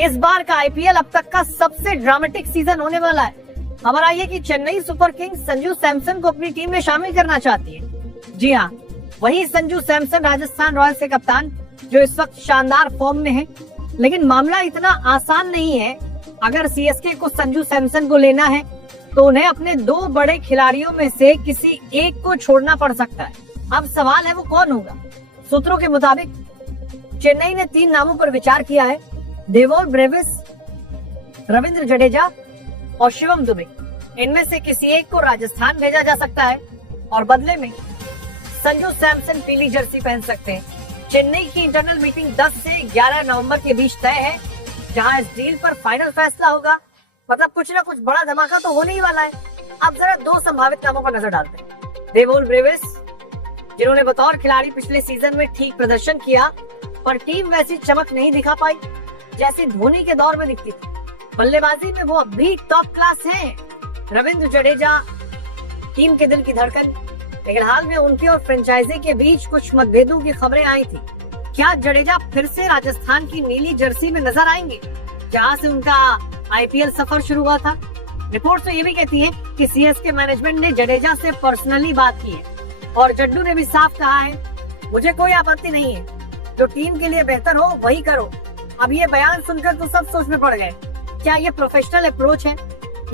इस बार का आईपीएल अब तक का सबसे ड्रामेटिक सीजन होने वाला है। खबर आई है कि चेन्नई सुपर किंग्स संजू सैमसन को अपनी टीम में शामिल करना चाहती है। जी हाँ, वही संजू सैमसन, राजस्थान रॉयल्स के कप्तान, जो इस वक्त शानदार फॉर्म में है। लेकिन मामला इतना आसान नहीं है। अगर सीएसके को संजू सैमसन को लेना है तो उन्हें अपने दो बड़े खिलाड़ियों में से किसी एक को छोड़ना पड़ सकता है। अब सवाल है वो कौन होगा। सूत्रों के मुताबिक चेन्नई ने 3 नामों पर विचार किया है: देवोल ब्रेविस, रविंद्र जडेजा और शिवम दुबे। इनमें से किसी एक को राजस्थान भेजा जा सकता है और बदले में संजू सैमसन पीली जर्सी पहन सकते हैं। चेन्नई की इंटरनल मीटिंग 10 से 11 नवंबर के बीच तय है, जहां इस डील पर फाइनल फैसला होगा। मतलब कुछ ना कुछ बड़ा धमाका तो होने ही वाला है। अब जरा 2 संभावित नामों पर नजर डालते हैं। देवोल ब्रेविस, जिन्होंने बतौर खिलाड़ी पिछले सीजन में ठीक प्रदर्शन किया, पर टीम वैसी चमक नहीं दिखा पाई जैसी धोनी के दौर में दिखती थी। बल्लेबाजी में वो अब भी टॉप क्लास हैं। रविंद्र जडेजा, टीम के दिल की धड़कन, लेकिन हाल में उनके और फ्रेंचाइजी के बीच कुछ मतभेदों की खबरें आई थी। क्या जडेजा फिर से राजस्थान की नीली जर्सी में नजर आएंगे, जहां से उनका आईपीएल सफर शुरू हुआ था? रिपोर्ट तो ये भी कहती है कि सीएसके मैनेजमेंट ने जडेजा से पर्सनली बात की है और जड्डू ने भी साफ कहा है, मुझे कोई आपत्ति नहीं है, जो टीम के लिए बेहतर हो वही करो। अब ये बयान सुनकर तो सब सोच में पड़ गए। क्या ये प्रोफेशनल अप्रोच है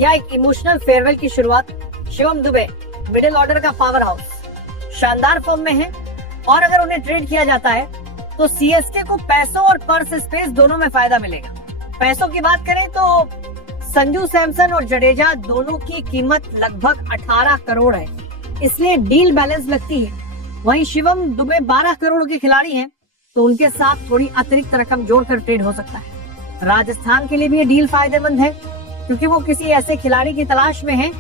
या एक इमोशनल फेयरवेल की शुरुआत? शिवम दुबे, मिडिल ऑर्डर का पावर हाउस, शानदार फॉर्म में है और अगर उन्हें ट्रेड किया जाता है तो सीएसके को पैसों और पर्स स्पेस दोनों में फायदा मिलेगा। पैसों की बात करें तो संजू सैमसन और जडेजा दोनों की कीमत लगभग 18 करोड़ है, इसलिए डील बैलेंस लगती है। वहीं शिवम दुबे 12 करोड़ के खिलाड़ी हैं, तो उनके साथ थोड़ी अतिरिक्त रकम जोड़कर ट्रेड हो सकता है। राजस्थान के लिए भी ये डील फायदेमंद है, क्योंकि वो किसी ऐसे खिलाड़ी की तलाश में है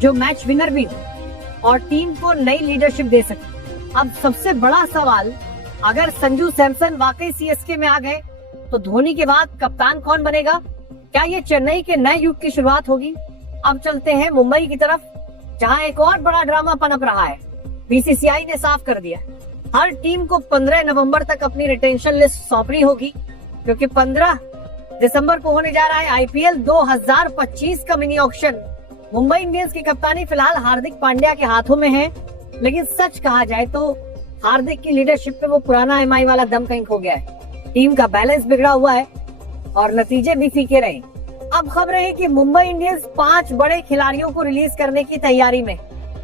जो मैच विनर भी हो और टीम को नई लीडरशिप दे सके। अब सबसे बड़ा सवाल, अगर संजू सैमसन वाकई सीएसके में आ गए तो धोनी के बाद कप्तान कौन बनेगा? क्या ये चेन्नई के नए युग की शुरुआत होगी? अब चलते हैं मुंबई की तरफ, जहां एक और बड़ा ड्रामा पनप रहा है। बीसीसीआई ने साफ कर दिया, हर टीम को 15 नवंबर तक अपनी रिटेंशन लिस्ट सौंपनी होगी, क्योंकि 15 दिसंबर को होने जा रहा है आईपीएल 2025 का मिनी ऑक्शन। मुंबई इंडियंस की कप्तानी फिलहाल हार्दिक पांड्या के हाथों में है, लेकिन सच कहा जाए तो हार्दिक की लीडरशिप पे वो पुराना एमआई वाला दम कहीं खो गया है। टीम का बैलेंस बिगड़ा हुआ है और नतीजे भी फीके रहे। अब खबर है कि मुंबई इंडियंस 5 बड़े खिलाड़ियों को रिलीज करने की तैयारी में,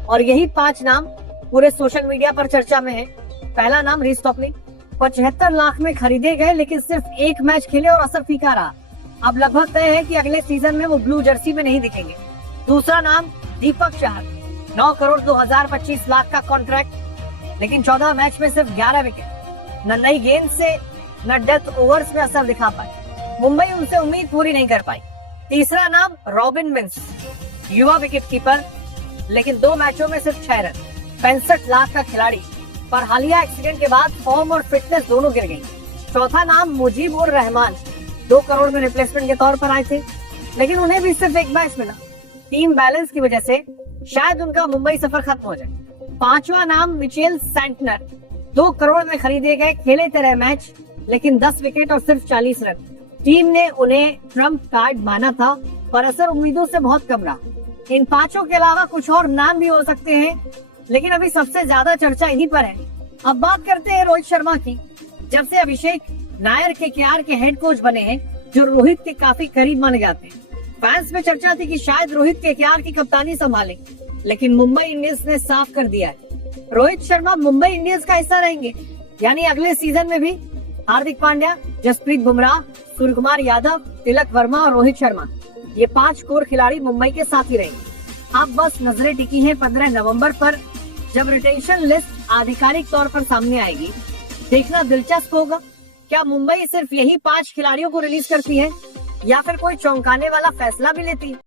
और यही 5 नाम पूरे सोशल मीडिया पर चर्चा में है। पहला नाम रीस टॉपलिंग, 75 लाख में खरीदे गए, लेकिन सिर्फ 1 मैच खेले और असर फीका रहा। अब लगभग तय है कि अगले सीजन में वो ब्लू जर्सी में नहीं दिखेंगे। दूसरा नाम दीपक चहर, 9 करोड़ 2025 लाख का कॉन्ट्रैक्ट, लेकिन 14 मैच में सिर्फ 11 विकेट। न नई गेंद से न डेथ ओवर्स में असर दिखा पाए, मुंबई उनसे उम्मीद पूरी नहीं कर पाई। तीसरा नाम रॉबिन मिंस, युवा विकेट कीपर, लेकिन 2 मैचों में सिर्फ 6 रन, 65 लाख का खिलाड़ी, पर हालिया एक्सीडेंट के बाद फॉर्म और फिटनेस दोनों गिर गई। चौथा नाम मुजीबुर रहमान, 2 करोड़ में रिप्लेसमेंट के तौर पर आए थे, लेकिन उन्हें भी सिर्फ 1 मैच मिला। टीम बैलेंस की वजह से शायद उनका मुंबई सफर खत्म हो जाए। पांचवा नाम मिचेल सैंटनर, 2 करोड़ में खरीदे गए, खेले 13 मैच, लेकिन 10 विकेट और सिर्फ 40 रन। टीम ने उन्हें ट्रम्प कार्ड माना था, पर असर उम्मीदों से बहुत कम रहा। इन 5 के अलावा कुछ और नाम भी हो सकते हैं, लेकिन अभी सबसे ज्यादा चर्चा इन्हीं पर है। अब बात करते हैं रोहित शर्मा की। जब से अभिषेक नायर केकेआर के हेड कोच बने हैं, जो रोहित के काफी करीब माने जाते हैं, फैंस में चर्चा थी कि शायद रोहित केकेआर की कप्तानी संभालें, लेकिन मुंबई इंडियंस ने साफ कर दिया है रोहित शर्मा मुंबई इंडियंस का हिस्सा रहेंगे। यानी अगले सीजन में भी हार्दिक पांड्या, जसप्रीत बुमराह, सूर्यकुमार यादव, तिलक वर्मा और रोहित शर्मा, ये 5 कोर खिलाड़ी मुंबई के साथ ही रहेंगे। अब बस नजरें टिकी हैं 15 नवंबर पर, जब रिटेंशन लिस्ट आधिकारिक तौर पर सामने आएगी। देखना दिलचस्प होगा, क्या मुंबई सिर्फ यही 5 खिलाड़ियों को रिलीज करती है या फिर कोई चौंकाने वाला फैसला भी लेती है।